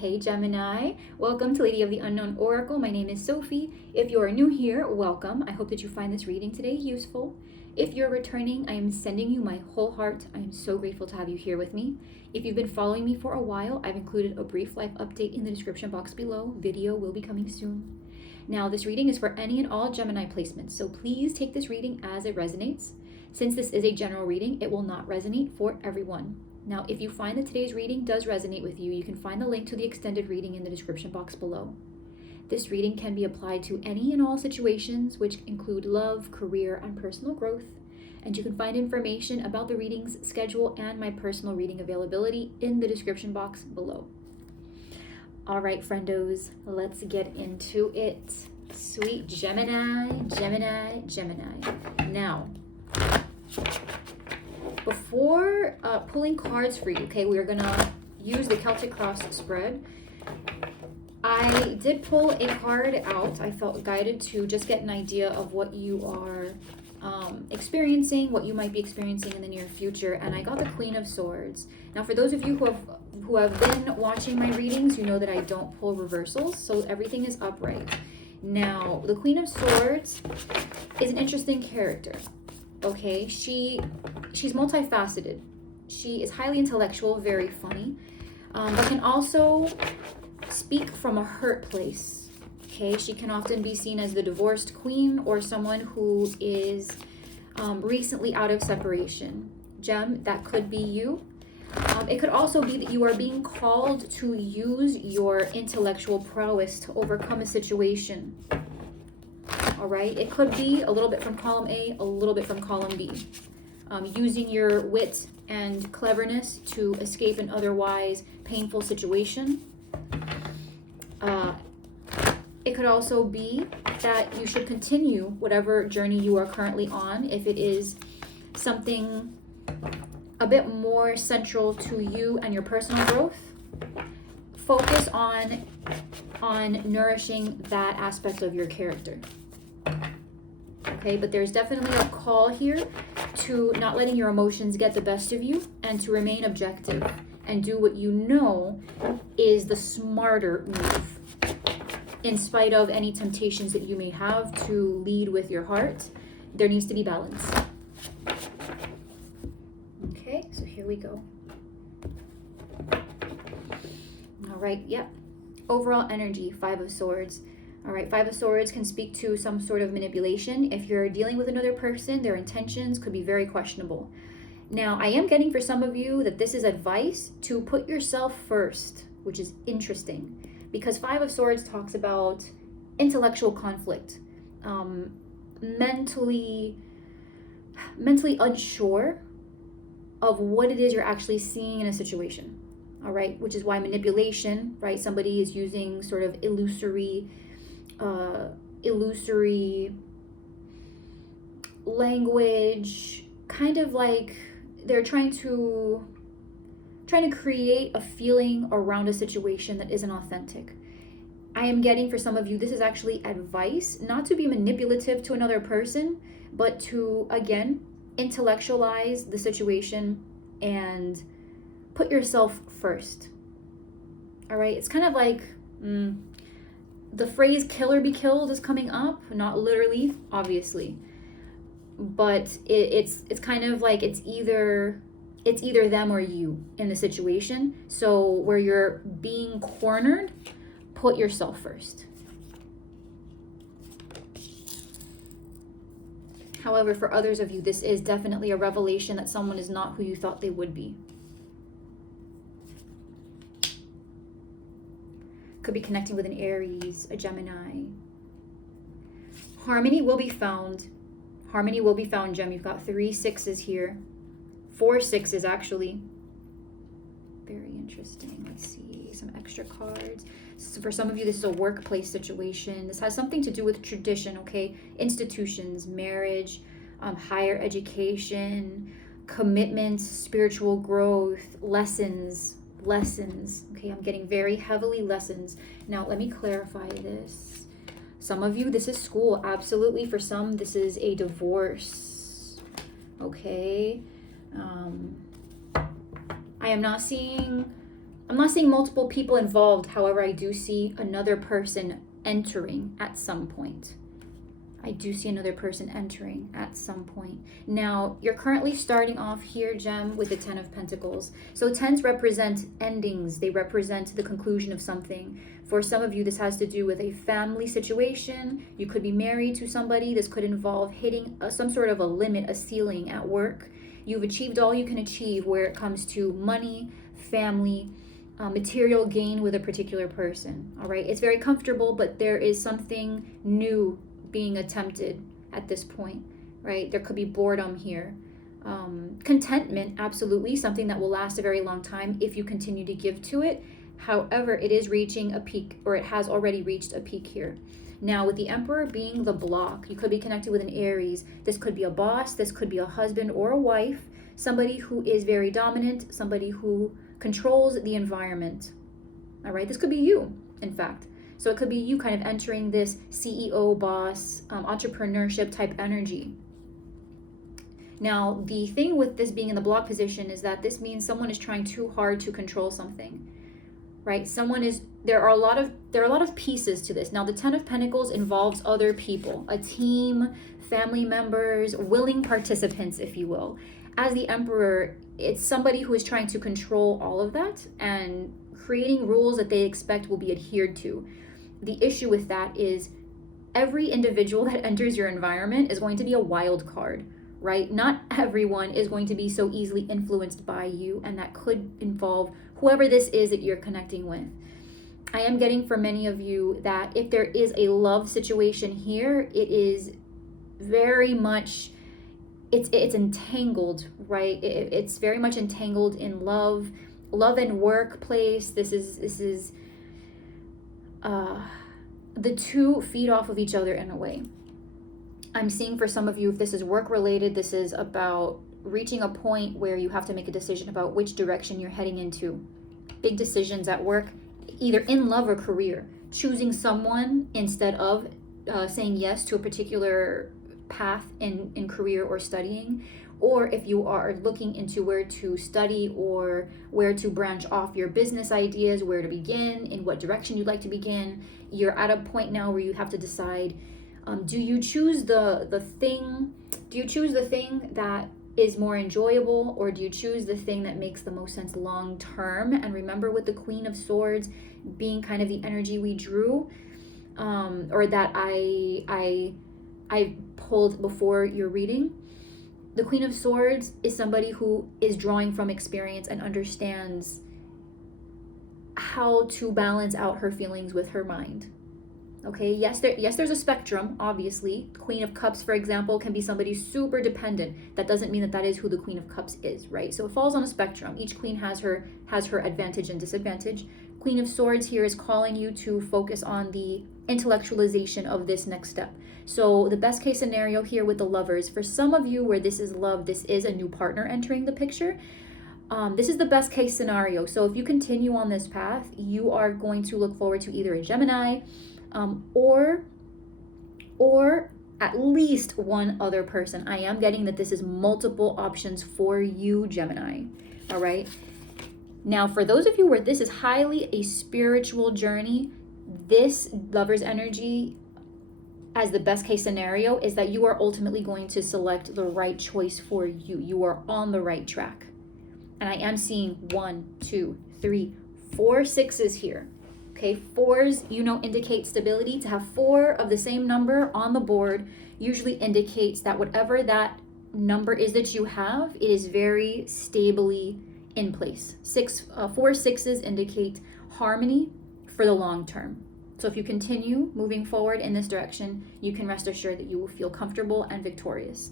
Hey Gemini, welcome to Lady of the Unknown Oracle. My name is Sophie. If you are new here, welcome. I hope that you find this reading today useful. If you're returning, I am sending you my whole heart. I am so grateful to have you here with me. If you've been following me for a while, I've included a brief life update in the description box below. Video will be coming soon. Now, this reading is for any and all Gemini placements, so please take this reading as it resonates. Since this is a general reading, it will not resonate for everyone. Now, if you find that today's reading does resonate with you, you can find the link to the extended reading in the description box below. This reading can be applied to any and all situations, which include love, career, and personal growth. And you can find information about the reading's schedule and my personal reading availability in the description box below. All right, friendos, let's get into it. Sweet Gemini, Gemini, Gemini. Now, before pulling cards for you, okay, we're gonna use the Celtic Cross spread. I did pull a card out. I felt guided to just get an idea of what you are experiencing, what you might be experiencing in the near future, and I got the Queen of Swords. Now, for those of you who have been watching my readings, you know that I don't pull reversals, so everything is upright. Now, the Queen of Swords is an interesting character. Okay, she's multifaceted. She is highly intellectual, very funny, but can also speak from a hurt place. Okay, she can often be seen as the divorced queen or someone who is recently out of separation. Gem, that could be you. It could also be that you are being called to use your intellectual prowess to overcome a situation. All right, it could be a little bit from column A, a little bit from column B. Using your wit and cleverness to escape an otherwise painful situation. It could also be that you should continue whatever journey you are currently on. If it is something a bit more central to you and your personal growth, focus on nourishing that aspect of your character. Okay, but there's definitely a call here to not letting your emotions get the best of you and to remain objective and do what you know is the smarter move. In spite of any temptations that you may have to lead with your heart, there needs to be balance. Okay, so here we go. All right, yep. Overall energy, Five of Swords. All right, Five of Swords can speak to some sort of manipulation. If you're dealing with another person, their intentions could be very questionable. Now, I am getting for some of you that this is advice to put yourself first, which is interesting because Five of Swords talks about intellectual conflict, mentally unsure of what it is you're actually seeing in a situation. All right, which is why manipulation, right? Somebody is using sort of illusory language, kind of like they're trying to create a feeling around a situation that isn't authentic. I am getting for some of you, this is actually advice, not to be manipulative to another person, but to, again, intellectualize the situation and put yourself first. All right, it's kind of like the phrase kill or be killed is coming up, not literally, obviously, but it's kind of like it's either them or you in the situation. So where you're being cornered, put yourself first. However, for others of you, this is definitely a revelation that someone is not who you thought they would be. Could be connecting with an Aries, a Gemini. Harmony will be found. Harmony will be found, Gem. You've got 3 6s here. 4 6s, actually. Very interesting. Let's see. Some extra cards. So for some of you, this is a workplace situation. This has something to do with tradition, okay? Institutions, marriage, higher education, commitments, spiritual growth, lessons. Okay, I'm getting very heavily lessons. Now, let me clarify this. Some of you, this is school. Absolutely. For some, this is a divorce. Okay. I'm not seeing I'm not seeing multiple people involved. However, I do see another person entering at some point. I do see another person entering at some point. Now, you're currently starting off here, Gem, with the 10 of Pentacles. So 10s represent endings. They represent the conclusion of something. For some of you, this has to do with a family situation. You could be married to somebody. This could involve hitting some sort of a limit, a ceiling at work. You've achieved all you can achieve where it comes to money, family, material gain with a particular person. All right, it's very comfortable, but there is something new being attempted at this point, right? There could be boredom here. Contentment, absolutely, something that will last a very long time if you continue to give to it. However, it is reaching a peak, or it has already reached a peak here. Now, with the Emperor being the block, you could be connected with an Aries. This could be a boss, this could be a husband or a wife, somebody who is very dominant, somebody who controls the environment. All right, this could be you, in fact. So it could be you kind of entering this CEO, boss, entrepreneurship type energy. Now, the thing with this being in the block position is that this means someone is trying too hard to control something, right? There are a lot of pieces to this. Now, the 10 of Pentacles involves other people, a team, family members, willing participants, if you will. As the Emperor, it's somebody who is trying to control all of that and creating rules that they expect will be adhered to. The issue with that is every individual that enters your environment is going to be a wild card, right? Not everyone is going to be so easily influenced by you, and that could involve whoever this is that you're connecting with. I am getting for many of you that if there is a love situation here, it is very much, it's entangled, right? It's very much entangled in love and workplace. This is the two feed off of each other in a way. I'm seeing for some of you, if this is work related, this is about reaching a point where you have to make a decision about which direction you're heading into. Big decisions at work, either in love or career. Choosing someone instead of saying yes to a particular path in career or studying. Or if you are looking into where to study or where to branch off your business ideas, where to begin, in what direction you'd like to begin, you're at a point now where you have to decide, do you choose the thing that is more enjoyable, or do you choose the thing that makes the most sense long term? And remember, with the Queen of Swords being kind of the energy we drew, or that I pulled before your reading, the Queen of Swords is somebody who is drawing from experience and understands how to balance out her feelings with her mind. Okay, yes, there's a spectrum, obviously. Queen of Cups, for example, can be somebody super dependent. That doesn't mean that is who the Queen of Cups is, right? So it falls on a spectrum. Each queen has her advantage and disadvantage. Queen of Swords here is calling you to focus on the intellectualization of this next step. So the best case scenario here with the Lovers, for some of you where this is love, this is a new partner entering the picture. This is the best case scenario. So if you continue on this path, you are going to look forward to either a Gemini, or at least one other person. I am getting that this is multiple options for you, Gemini. All right. Now, for those of you where this is highly a spiritual journey, this Lover's energy as the best case scenario is that you are ultimately going to select the right choice for you. You are on the right track. And I am seeing 1, 2, 3, 4 sixes here. Okay, 4s, indicate stability. To have 4 of the same number on the board usually indicates that whatever that number is that you have, it is very stably in place. 4 sixes indicate harmony for the long term. So if you continue moving forward in this direction, you can rest assured that you will feel comfortable and victorious.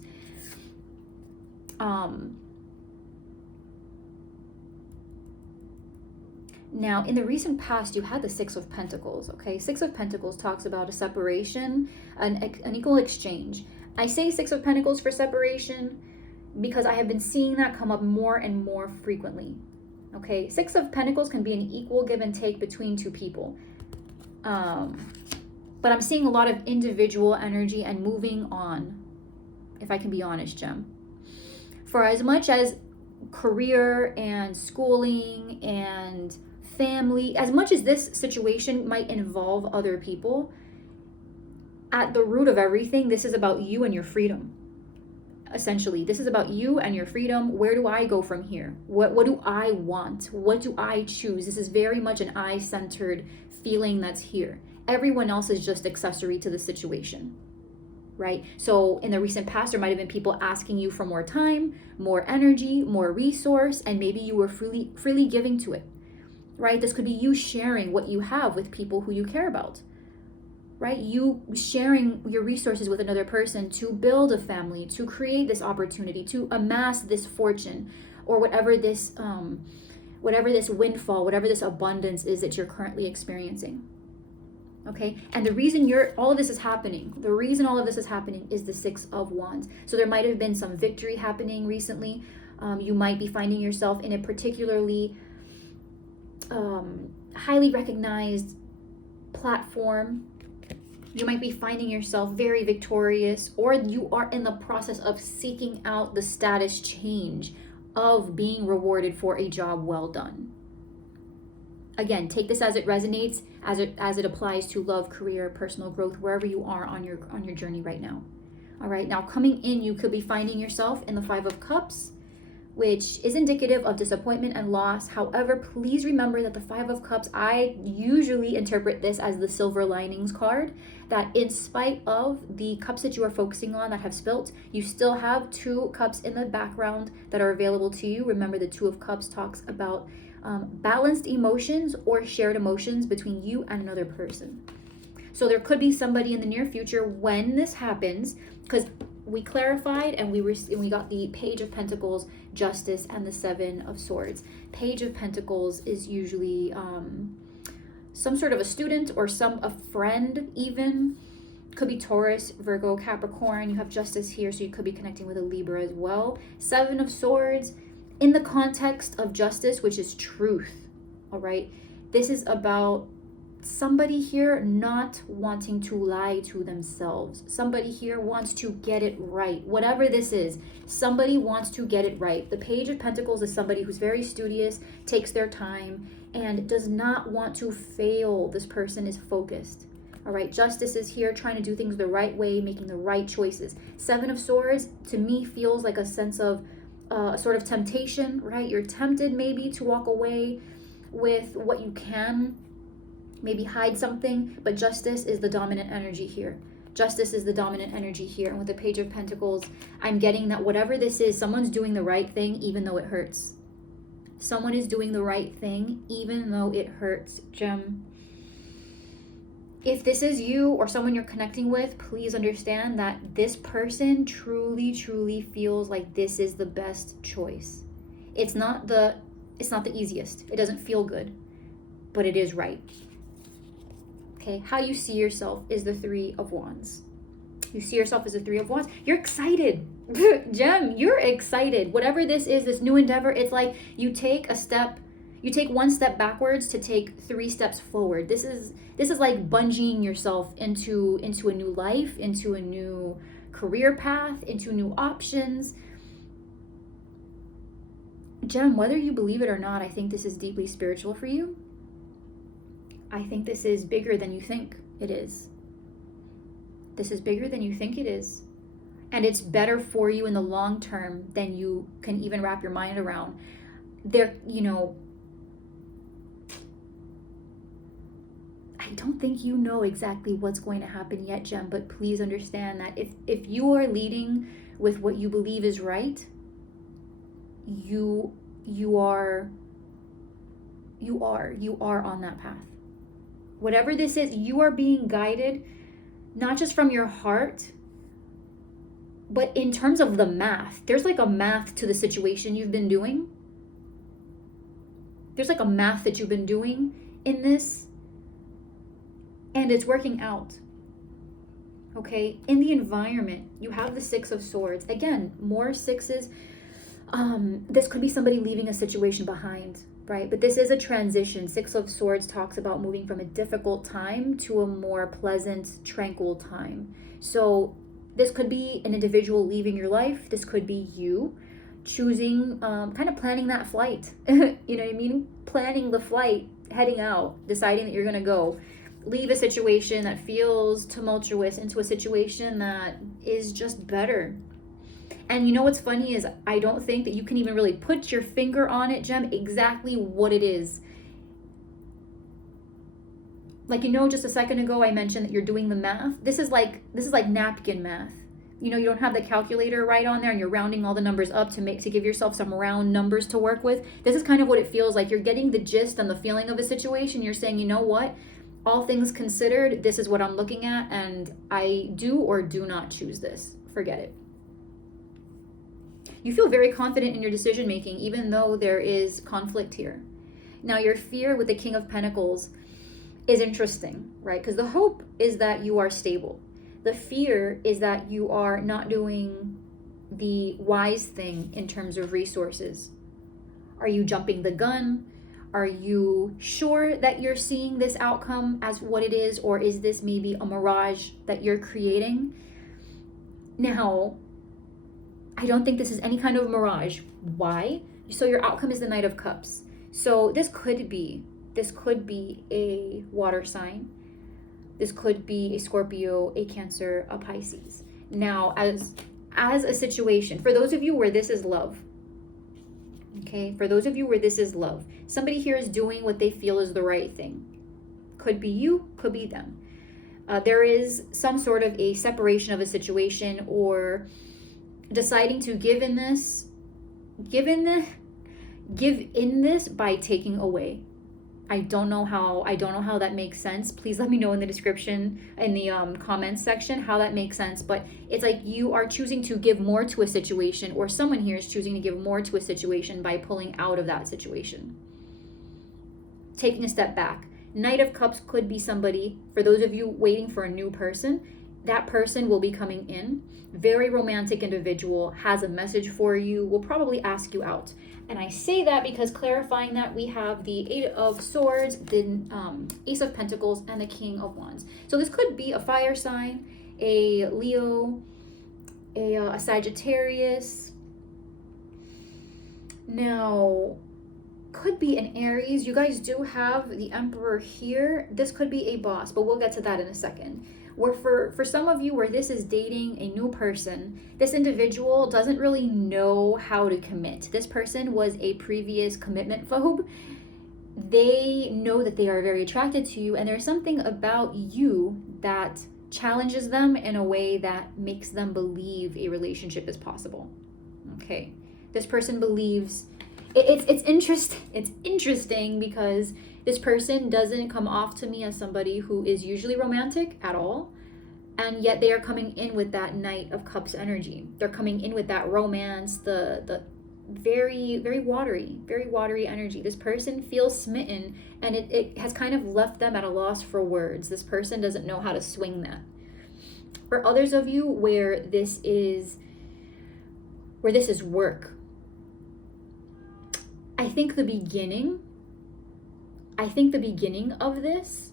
Now, in the recent past, you had the 6 of Pentacles, okay? 6 of Pentacles talks about a separation, an equal exchange. I say 6 of Pentacles for separation because I have been seeing that come up more and more frequently, okay? 6 of Pentacles can be an equal give and take between two people. But I'm seeing a lot of individual energy and moving on, if I can be honest, Gem. For as much as career and schooling and family, as much as this situation might involve other people, at the root of everything, this is about you and your freedom. Essentially, this is about you and your freedom. Where do I go from here? What do I want? What do I choose? This is very much an I-centered feeling that's here. Everyone else is just accessory to the situation, right? So in the recent past, there might have been people asking you for more time, more energy, more resource, and maybe you were freely giving to it, right? This could be you sharing what you have with people who you care about, right? You sharing your resources with another person to build a family, to create this opportunity, to amass this fortune, or whatever this windfall, whatever this abundance is that you're currently experiencing. Okay, and the reason all of this is happening is the Six of Wands. So there might have been some victory happening recently. You might be finding yourself in a particularly highly recognized platform. You might be finding yourself very victorious, or you are in the process of seeking out the status change of being rewarded for a job well done. Again, take this as it resonates, as it applies to love, career, personal growth, wherever you are on your journey right now. All right, now coming in, you could be finding yourself in the Five of Cups, which is indicative of disappointment and loss. However, please remember that the Five of Cups, I usually interpret this as the silver linings card, that in spite of the cups that you are focusing on that have spilt, you still have two cups in the background that are available to you. Remember, the Two of Cups talks about balanced emotions or shared emotions between you and another person. So there could be somebody in the near future when this happens, because we clarified and we got the Page of Pentacles, Justice, and the Seven of Swords. Page of Pentacles is usually some sort of a student or a friend even. Could be Taurus, Virgo, Capricorn. You have Justice here, so you could be connecting with a Libra as well. Seven of Swords, in the context of justice, which is truth, all right? This is about somebody here not wanting to lie to themselves. Somebody here wants to get it right. Whatever this is, somebody wants to get it right. The Page of Pentacles is somebody who's very studious, takes their time, and does not want to fail. This person is focused. All right, Justice is here trying to do things the right way, making the right choices. Seven of Swords, to me, feels like a sense of a sort of temptation, right? You're tempted maybe to walk away with what you can, maybe hide something, but Justice is the dominant energy here. Justice is the dominant energy here. And with the Page of Pentacles, I'm getting that whatever this is, someone's doing the right thing even though it hurts. Someone is doing the right thing even though it hurts, Gem. If this is you or someone you're connecting with, please understand that this person truly, truly feels like this is the best choice. It's not the easiest. It doesn't feel good, but it is right. Okay, how you see yourself is the Three of Wands. You see yourself as the Three of Wands. You're excited. Gem, you're excited. Whatever this is, this new endeavor, it's like you take one step backwards to take 3 steps forward. This is like bungeeing yourself into a new life, into a new career path, into new options. Gem, whether you believe it or not, I think this is deeply spiritual for you. I think this is bigger than you think it is. This is bigger than you think it is. And it's better for you in the long term than you can even wrap your mind around. I don't think you know exactly what's going to happen yet, Gem, but please understand that if you are leading with what you believe is right, you are on that path. Whatever this is, you are being guided, not just from your heart, but in terms of the math. There's like a math to the situation you've been doing. There's like a math that you've been doing in this, and it's working out. Okay, in the environment, you have the Six of Swords. Again, more sixes. This could be somebody leaving a situation behind, right? But this is a transition. Six of Swords talks about moving from a difficult time to a more pleasant, tranquil time. So this could be an individual leaving your life. This could be you choosing, kind of planning that flight. You know what I mean? Planning the flight heading out, deciding that you're going to go. Leave a situation that feels tumultuous into a situation that is just better. And you know what's funny is I don't think that you can even really put your finger on it, Gem, exactly what it is. Like, you know, just a second ago I mentioned that you're doing the math. This is like napkin math. You know, you don't have the calculator right on there and you're rounding all the numbers up to give yourself some round numbers to work with. This is kind of what it feels like. You're getting the gist and the feeling of a situation. You're saying, you know what? All things considered, this is what I'm looking at, and I do or do not choose this. Forget it. You feel very confident in your decision making, even though there is conflict here. Now, your fear with the King of Pentacles is interesting, right? Because the hope is that you are stable. The fear is that you are not doing the wise thing in terms of resources. Are you jumping the gun? Are you sure that you're seeing this outcome as what it is? Or is this maybe a mirage that you're creating? Now, I don't think this is any kind of mirage. Why? So your outcome is the Knight of Cups. So this could be a water sign. This could be a Scorpio, a Cancer, a Pisces. Now, as a situation, for those of you where this is love, okay, for those of you where this is love, somebody here is doing what they feel is the right thing. Could be you, could be them. There is some sort of a separation of a situation, or deciding to give in this by taking away. I don't know how that makes sense. Please let me know in the description, in the comments section, how that makes sense. But it's like you are choosing to give more to a situation, or someone here is choosing to give more to a situation by pulling out of that situation. Taking a step back. Knight of Cups could be somebody, for those of you waiting for a new person, that person will be coming in. Very romantic individual, has a message for you, will probably ask you out. And I say that because clarifying that we have the Eight of Swords, the Ace of Pentacles, and the King of Wands. So this could be a fire sign, a Leo, a Sagittarius. Now, could be an Aries. You guys do have the Emperor here. This could be a boss, but we'll get to that in a second. Where for some of you where this is dating a new person, this individual doesn't really know how to commit. This person was a previous commitment phobe. They know that they are very attracted to you, and there's something about you that challenges them in a way that makes them believe a relationship is possible. Okay, this person believes it's interesting because this person doesn't come off to me as somebody who is usually romantic at all, and yet they are coming in with that Knight of Cups energy. They're coming in with that romance, the very, very watery energy. This person feels smitten, and it has kind of left them at a loss for words. This person doesn't know how to swing that. For others of you where this is work, I think the beginning of this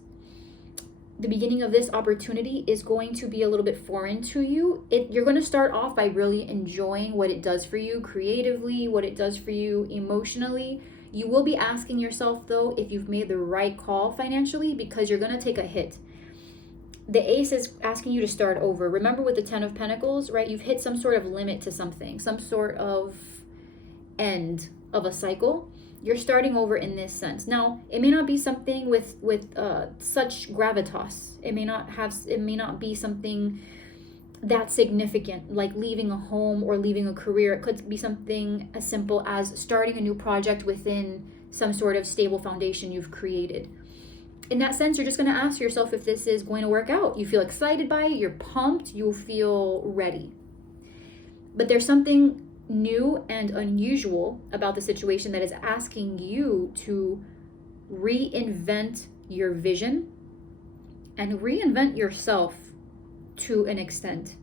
opportunity is going to be a little bit foreign to you. You're going to start off by really enjoying what it does for you creatively, what it does for you emotionally. You will be asking yourself, though, if you've made the right call financially, because you're going to take a hit. The Ace is asking you to start over. Remember with the Ten of Pentacles, right? You've hit some sort of limit to something, some sort of end of a cycle. You're starting over in this sense. Now, it may not be something with such gravitas. It may not be something that significant, like leaving a home or leaving a career. It could be something as simple as starting a new project within some sort of stable foundation you've created. In that sense, you're just going to ask yourself if this is going to work out. You feel excited by it, you're pumped, you feel ready. But there's something new and unusual about the situation that is asking you to reinvent your vision and reinvent yourself to an extent.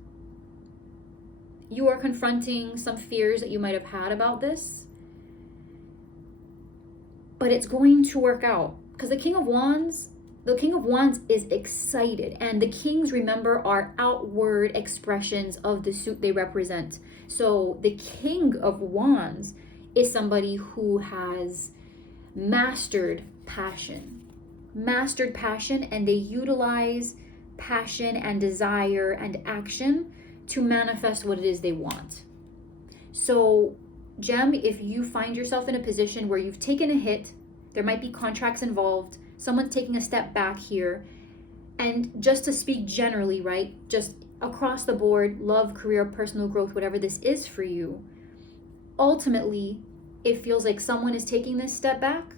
You are confronting some fears that you might have had about this, but it's going to work out because the King of Wands is excited, and the kings, remember, are outward expressions of the suit they represent. So the King of Wands is somebody who has mastered passion. Mastered passion, and they utilize passion and desire and action to manifest what it is they want. So, Gem, if you find yourself in a position where you've taken a hit, there might be contracts involved, someone's taking a step back here, and just to speak generally, right, just across the board, love, career, personal growth, whatever this is for you, ultimately, it feels like someone is taking this step back,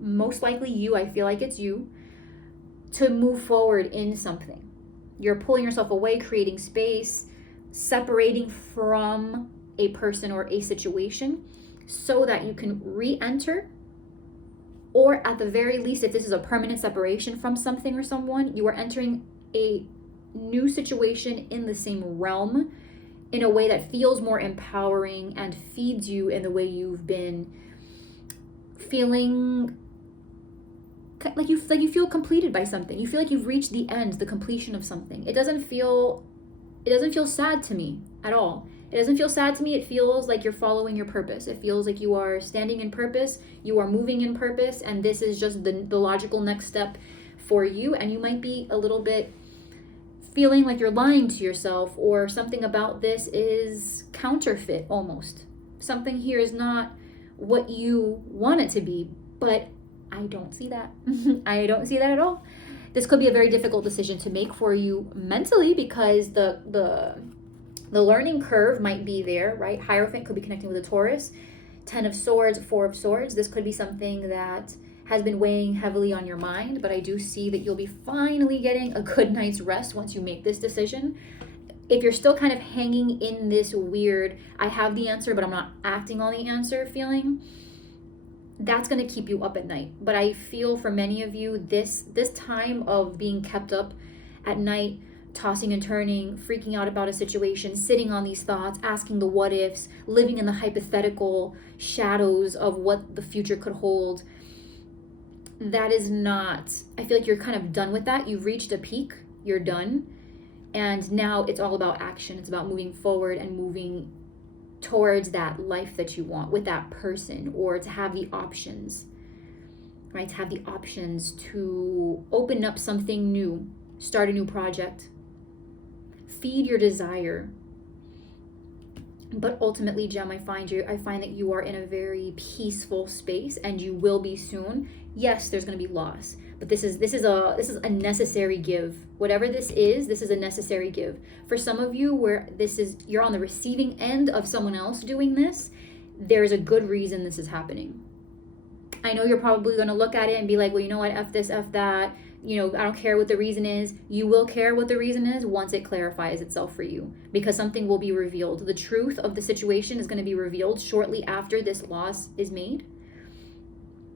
most likely you, I feel like it's you, to move forward in something. You're pulling yourself away, creating space, separating from a person or a situation so that you can re-enter, or at the very least, if this is a permanent separation from something or someone, you are entering a new situation in the same realm in a way that feels more empowering and feeds you in the way you've been feeling, like you feel completed by something. You feel like you've reached the end, the completion of something. It doesn't feel sad to me at all. It doesn't feel sad to me. It feels like you're following your purpose. It feels like you are standing in purpose, you are moving in purpose, and this is just the logical next step for you. And you might be a little bit feeling like you're lying to yourself, or something about this is counterfeit almost. Something here is not what you want it to be, but I don't see that. I don't see that at all. This could be a very difficult decision to make for you mentally, because the learning curve might be there, right? Hierophant could be connecting with a Taurus. 10 of Swords, 4 of Swords. This could be something that has been weighing heavily on your mind, but I do see that you'll be finally getting a good night's rest once you make this decision. If you're still kind of hanging in this weird, I have the answer, but I'm not acting on the answer feeling, that's going to keep you up at night. But I feel for many of you, this time of being kept up at night, tossing and turning, freaking out about a situation, sitting on these thoughts, asking the what ifs, living in the hypothetical shadows of what the future could hold, that is not, I feel like you're kind of done with that. You've reached a peak, you're done. And now it's all about action. It's about moving forward and moving towards that life that you want with that person, or to have the options, right? To have the options to open up something new, start a new project, feed your desire. But ultimately, Gem, I find that you are in a very peaceful space, and you will be soon. Yes, there's going to be loss, but this is a necessary give. Whatever this is a necessary give. For some of you, where you're on the receiving end of someone else doing this, there's a good reason this is happening. I know you're probably going to look at it and be like, well, you know what, F this, F that. I don't care what the reason is. You will care what the reason is once it clarifies itself for you, because something will be revealed. The truth of the situation is going to be revealed shortly after this loss is made.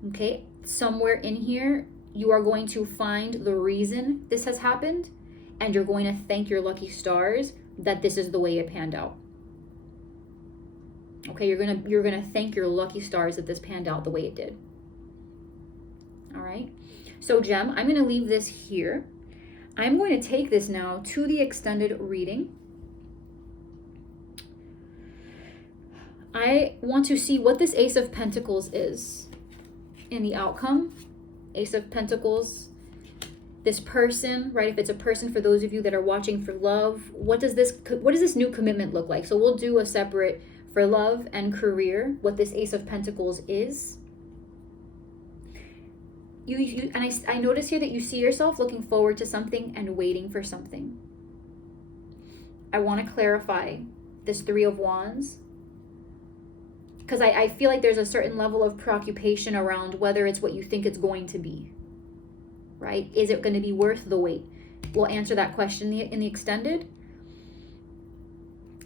Okay, somewhere in here, you are going to find the reason this has happened, and you're going to thank your lucky stars that this is the way it panned out. Okay, you're gonna thank your lucky stars that this panned out the way it did. All right. So, Gem, I'm going to leave this here. I'm going to take this now to the extended reading. I want to see what this Ace of Pentacles is in the outcome. Ace of Pentacles, this person, right? If it's a person, for those of you that are watching for love, what does this new commitment look like? So we'll do a separate for love and career, what this Ace of Pentacles is. I notice here that you see yourself looking forward to something and waiting for something. I want to clarify this 3 of Wands, because I feel like there's a certain level of preoccupation around whether it's what you think it's going to be, right? Is it going to be worth the wait? We'll answer that question in the extended.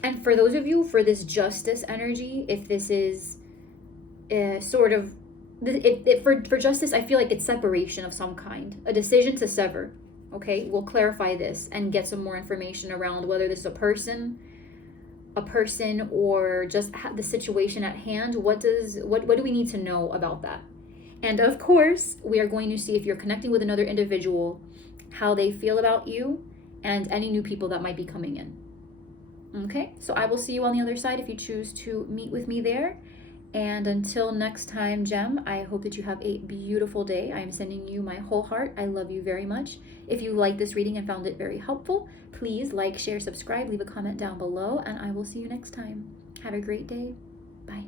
And for those of you, for this Justice energy, if this is sort of, for Justice, I feel like it's separation of some kind, a decision to sever. Okay, we'll clarify this and get some more information around whether this is a person, or just the situation at hand. What do we need to know about that? And of course, we are going to see if you're connecting with another individual, how they feel about you, and any new people that might be coming in. Okay, so I will see you on the other side if you choose to meet with me there. And until next time, Gem, I hope that you have a beautiful day. I am sending you my whole heart. I love you very much. If you liked this reading and found it very helpful, please like, share, subscribe, leave a comment down below, and I will see you next time. Have a great day. Bye.